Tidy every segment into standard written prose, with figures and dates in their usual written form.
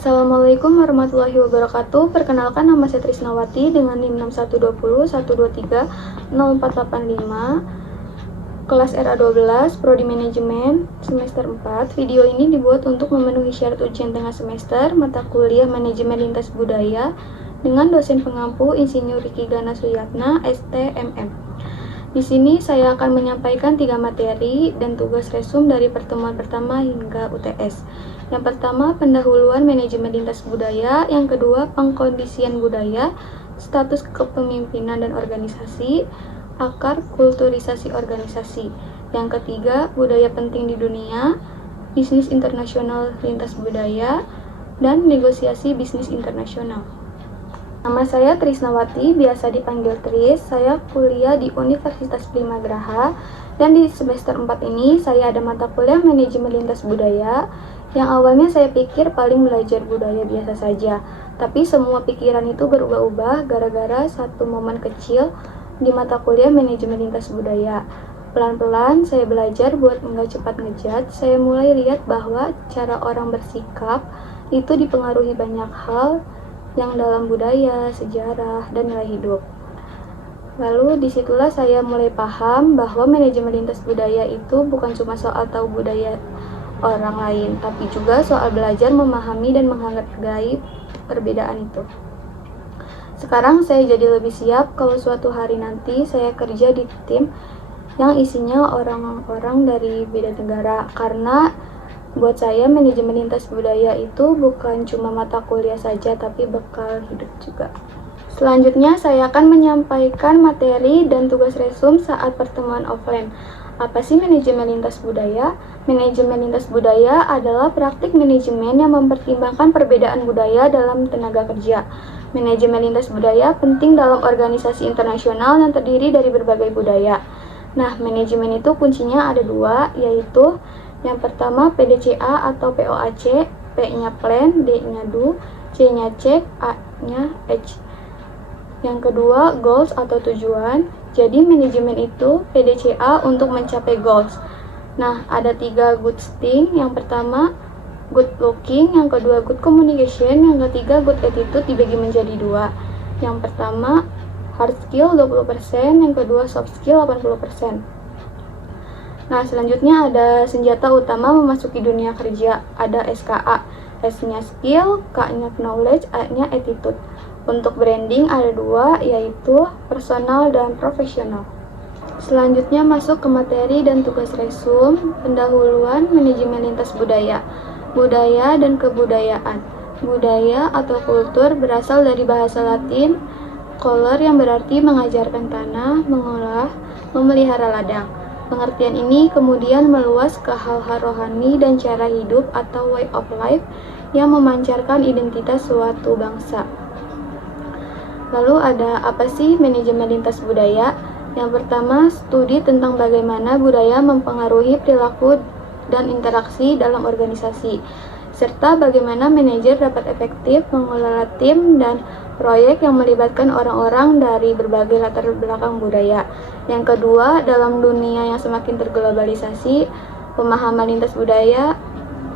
Assalamualaikum warahmatullahi wabarakatuh. Perkenalkan, nama saya Trisnawati dengan NIM 6120 123 0485, kelas RA12, Prodi Manajemen, semester 4. Video ini dibuat untuk memenuhi syarat ujian tengah semester mata kuliah Manajemen Lintas Budaya dengan dosen pengampu Insinyur Riki Gana Suyatna, STMM. Di sini saya akan menyampaikan 3 materi dan tugas resum dari pertemuan pertama hingga UTS. Yang pertama, pendahuluan manajemen lintas budaya. Yang kedua, pengkondisian budaya, status kepemimpinan dan organisasi, akar kulturisasi organisasi. Yang ketiga, budaya penting di dunia, bisnis internasional lintas budaya, dan negosiasi bisnis internasional. Nama saya Trisnawati, biasa dipanggil Tris. Saya kuliah di Universitas Primagraha, dan di semester 4 ini saya ada mata kuliah manajemen lintas budaya. Yang awalnya saya pikir paling belajar budaya biasa saja, tapi semua pikiran itu berubah-ubah gara-gara satu momen kecil di mata kuliah manajemen lintas budaya. Pelan-pelan saya belajar buat nggak cepat ngejudge. Saya mulai lihat bahwa cara orang bersikap itu dipengaruhi banyak hal yang dalam budaya, sejarah, dan nilai hidup. Lalu disitulah saya mulai paham bahwa manajemen lintas budaya itu bukan cuma soal tahu budaya orang lain, tapi juga soal belajar memahami dan menghargai perbedaan itu. Sekarang saya jadi lebih siap kalau suatu hari nanti saya kerja di tim yang isinya orang-orang dari beda negara, karena buat saya manajemen lintas budaya itu bukan cuma mata kuliah saja, tapi bekal hidup juga. Selanjutnya saya akan menyampaikan materi dan tugas resum saat pertemuan offline. Apa sih manajemen lintas budaya? Manajemen lintas budaya adalah praktik manajemen yang mempertimbangkan perbedaan budaya dalam tenaga kerja. Manajemen lintas budaya penting dalam organisasi internasional yang terdiri dari berbagai budaya. Nah, manajemen itu kuncinya ada 2, yaitu yang pertama PDCA atau POAC, P-nya plan, D-nya do, C-nya check, A-nya H. Yang kedua, goals atau tujuan. Jadi manajemen itu PDCA untuk mencapai goals. Nah, ada 3 good thing. Yang pertama, good looking. Yang kedua, good communication. Yang ketiga, good attitude dibagi menjadi 2. Yang pertama, hard skill 20%. Yang kedua, soft skill 80%. Nah, selanjutnya ada senjata utama memasuki dunia kerja. Ada SKA. S-nya skill, K-nya knowledge, A-nya attitude. Untuk branding ada 2, yaitu personal dan profesional. Selanjutnya masuk ke materi dan tugas resum. Pendahuluan manajemen lintas budaya. Budaya dan kebudayaan. Budaya atau kultur berasal dari bahasa Latin color yang berarti mengajarkan tanah, mengolah, memelihara ladang. Pengertian ini kemudian meluas ke hal-hal rohani dan cara hidup atau way of life yang memancarkan identitas suatu bangsa. Lalu ada apa sih manajemen lintas budaya? Yang pertama, studi tentang bagaimana budaya mempengaruhi perilaku dan interaksi dalam organisasi, serta bagaimana manajer dapat efektif mengelola tim dan proyek yang melibatkan orang-orang dari berbagai latar belakang budaya. Yang kedua, dalam dunia yang semakin terglobalisasi, pemahaman lintas budaya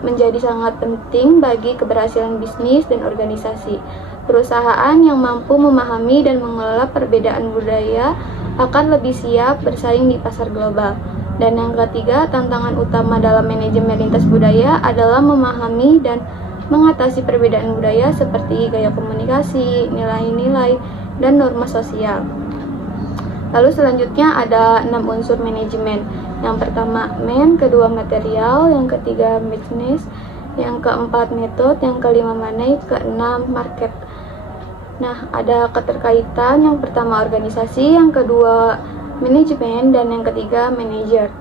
menjadi sangat penting bagi keberhasilan bisnis dan organisasi. Perusahaan yang mampu memahami dan mengelola perbedaan budaya akan lebih siap bersaing di pasar global. Dan yang ketiga, tantangan utama dalam manajemen lintas budaya adalah memahami dan mengatasi perbedaan budaya seperti gaya komunikasi, nilai-nilai, dan norma sosial. Lalu selanjutnya ada 6 unsur manajemen. Yang pertama man, kedua material, yang ketiga business, yang keempat metode, yang kelima money, keenam market. Nah, ada keterkaitan. Yang pertama organisasi, yang kedua manajemen, dan yang ketiga manajer.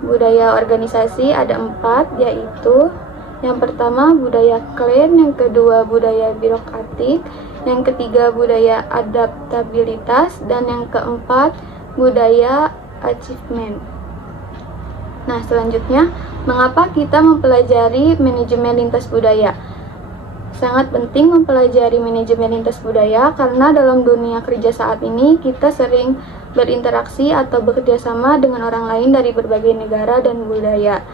Budaya organisasi ada 4, yaitu yang pertama budaya klan, yang kedua budaya birokratik, yang ketiga budaya adaptabilitas, dan yang keempat budaya achievement. Nah, selanjutnya, mengapa kita mempelajari manajemen lintas budaya? Sangat penting mempelajari manajemen lintas budaya karena dalam dunia kerja saat ini kita sering berinteraksi atau bekerja sama dengan orang lain dari berbagai negara dan budaya.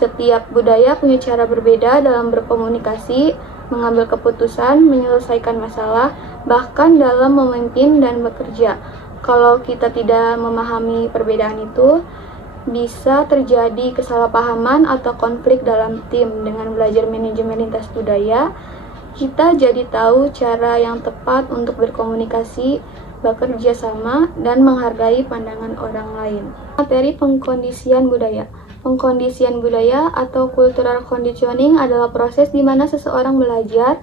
Setiap budaya punya cara berbeda dalam berkomunikasi, mengambil keputusan, menyelesaikan masalah, bahkan dalam memimpin dan bekerja. Kalau kita tidak memahami perbedaan itu, bisa terjadi kesalahpahaman atau konflik dalam tim. Dengan belajar manajemen lintas budaya, kita jadi tahu cara yang tepat untuk berkomunikasi, bekerja sama, dan menghargai pandangan orang lain. Materi pengkondisian budaya. Pengkondisian budaya atau cultural conditioning adalah proses di mana seseorang belajar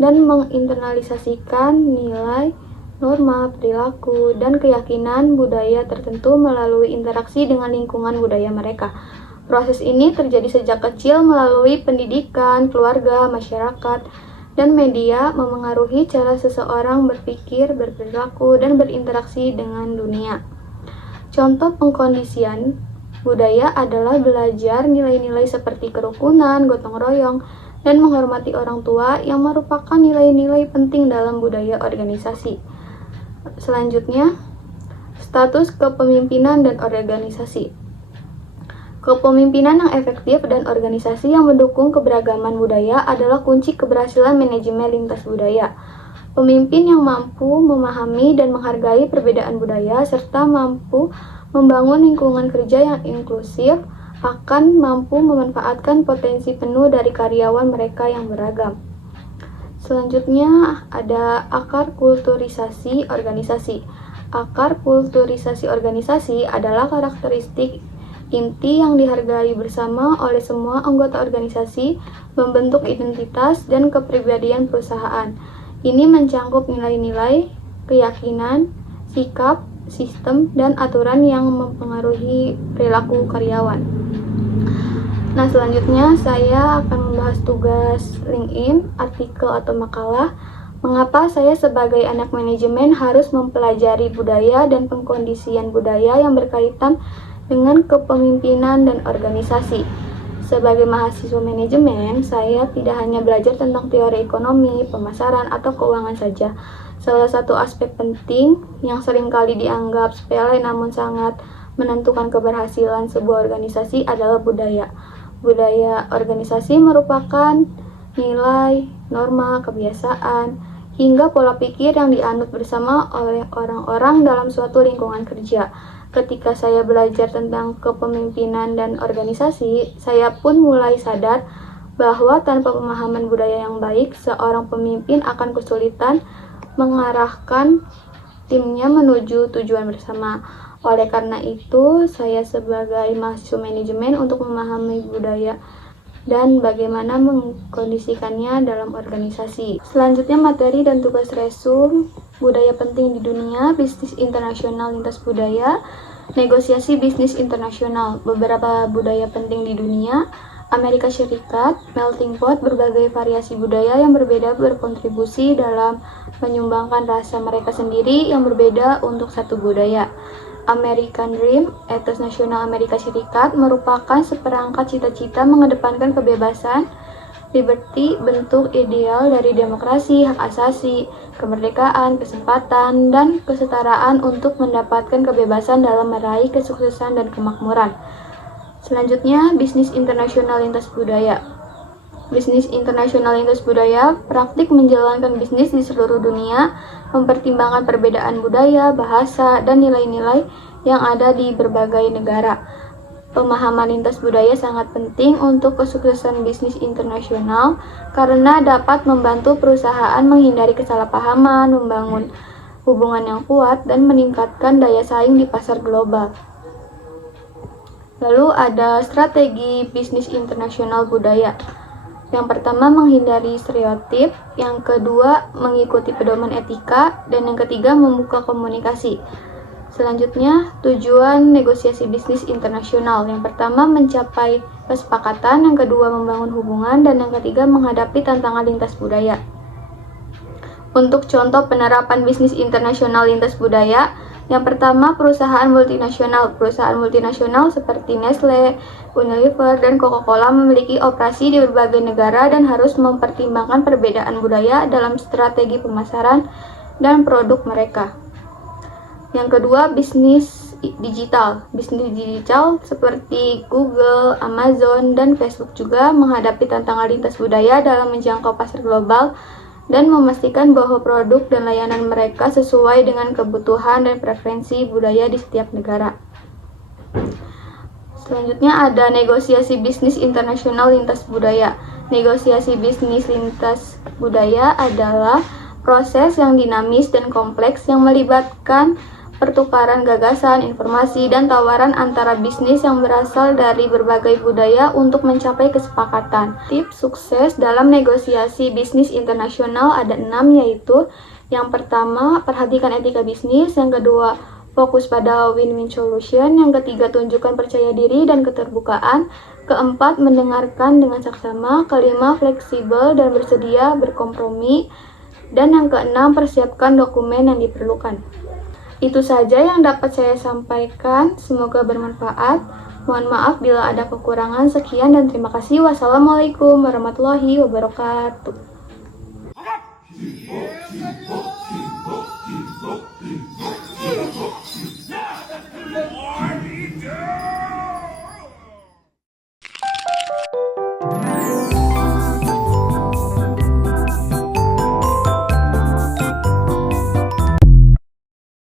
dan menginternalisasikan nilai, norma, perilaku, dan keyakinan budaya tertentu melalui interaksi dengan lingkungan budaya mereka. Proses ini terjadi sejak kecil melalui pendidikan, keluarga, masyarakat, dan media memengaruhi cara seseorang berpikir, berperilaku, dan berinteraksi dengan dunia. Contoh pengkondisian budaya adalah belajar nilai-nilai seperti kerukunan, gotong royong, dan menghormati orang tua yang merupakan nilai-nilai penting dalam budaya organisasi. Selanjutnya, status kepemimpinan dan organisasi. Kepemimpinan yang efektif dan organisasi yang mendukung keberagaman budaya adalah kunci keberhasilan manajemen lintas budaya. Pemimpin yang mampu memahami dan menghargai perbedaan budaya serta mampu membangun lingkungan kerja yang inklusif akan mampu memanfaatkan potensi penuh dari karyawan mereka yang beragam. Selanjutnya ada akar kulturisasi organisasi. Akar kulturisasi organisasi adalah karakteristik inti yang dihargai bersama oleh semua anggota organisasi, membentuk identitas dan kepribadian perusahaan. Ini mencangkup nilai-nilai, keyakinan, sikap, sistem, dan aturan yang mempengaruhi perilaku karyawan. Nah, selanjutnya saya akan membahas tugas LinkedIn, artikel atau makalah. Mengapa saya sebagai anak manajemen harus mempelajari budaya dan pengkondisian budaya yang berkaitan dengan kepemimpinan dan organisasi. Sebagai mahasiswa manajemen, saya tidak hanya belajar tentang teori ekonomi, pemasaran, atau keuangan saja. Salah satu aspek penting yang seringkali dianggap sepele namun sangat menentukan keberhasilan sebuah organisasi adalah budaya. Budaya organisasi merupakan nilai, norma, kebiasaan, hingga pola pikir yang dianut bersama oleh orang-orang dalam suatu lingkungan kerja. Ketika saya belajar tentang kepemimpinan dan organisasi, saya pun mulai sadar bahwa tanpa pemahaman budaya yang baik, seorang pemimpin akan kesulitan mengarahkan timnya menuju tujuan bersama. Oleh karena itu, saya sebagai mahasiswa manajemen untuk memahami budaya dan bagaimana mengkondisikannya dalam organisasi. Selanjutnya materi dan tugas resum, budaya penting di dunia, bisnis internasional lintas budaya, negosiasi bisnis internasional, beberapa budaya penting di dunia, Amerika Serikat, melting pot, berbagai variasi budaya yang berbeda berkontribusi dalam menyumbangkan rasa mereka sendiri yang berbeda untuk satu budaya. American Dream, etos nasional Amerika Serikat, merupakan seperangkat cita-cita mengedepankan kebebasan, liberty, bentuk ideal dari demokrasi, hak asasi, kemerdekaan, kesempatan, dan kesetaraan untuk mendapatkan kebebasan dalam meraih kesuksesan dan kemakmuran. Selanjutnya, bisnis internasional lintas budaya. Bisnis internasional lintas budaya, praktik menjalankan bisnis di seluruh dunia, mempertimbangkan perbedaan budaya, bahasa, dan nilai-nilai yang ada di berbagai negara. Pemahaman lintas budaya sangat penting untuk kesuksesan bisnis internasional karena dapat membantu perusahaan menghindari kesalahpahaman, membangun hubungan yang kuat, dan meningkatkan daya saing di pasar global. Lalu ada strategi bisnis internasional budaya. Yang pertama, menghindari stereotip. Yang kedua, mengikuti pedoman etika. Dan yang ketiga, membuka komunikasi. Selanjutnya, tujuan negosiasi bisnis internasional. Yang pertama, mencapai kesepakatan. Yang kedua, membangun hubungan. Dan yang ketiga, menghadapi tantangan lintas budaya. Untuk contoh penerapan bisnis internasional lintas budaya, yang pertama, perusahaan multinasional. Perusahaan multinasional seperti Nestle, Unilever, dan Coca-Cola memiliki operasi di berbagai negara dan harus mempertimbangkan perbedaan budaya dalam strategi pemasaran dan produk mereka. Yang kedua, bisnis digital. Bisnis digital seperti Google, Amazon, dan Facebook juga menghadapi tantangan lintas budaya dalam menjangkau pasar global dan memastikan bahwa produk dan layanan mereka sesuai dengan kebutuhan dan preferensi budaya di setiap negara. Selanjutnya ada negosiasi bisnis internasional lintas budaya. Negosiasi bisnis lintas budaya adalah proses yang dinamis dan kompleks yang melibatkan pertukaran gagasan, informasi, dan tawaran antara bisnis yang berasal dari berbagai budaya untuk mencapai kesepakatan. Tips sukses dalam negosiasi bisnis internasional ada 6, yaitu yang pertama, perhatikan etika bisnis. Yang kedua, fokus pada win-win solution. Yang ketiga, tunjukkan percaya diri dan keterbukaan. Keempat, mendengarkan dengan saksama. Kelima, fleksibel dan bersedia berkompromi. Dan yang keenam, persiapkan dokumen yang diperlukan. Itu saja yang dapat saya sampaikan, semoga bermanfaat. Mohon maaf bila ada kekurangan. Sekian dan terima kasih. Wassalamualaikum warahmatullahi wabarakatuh.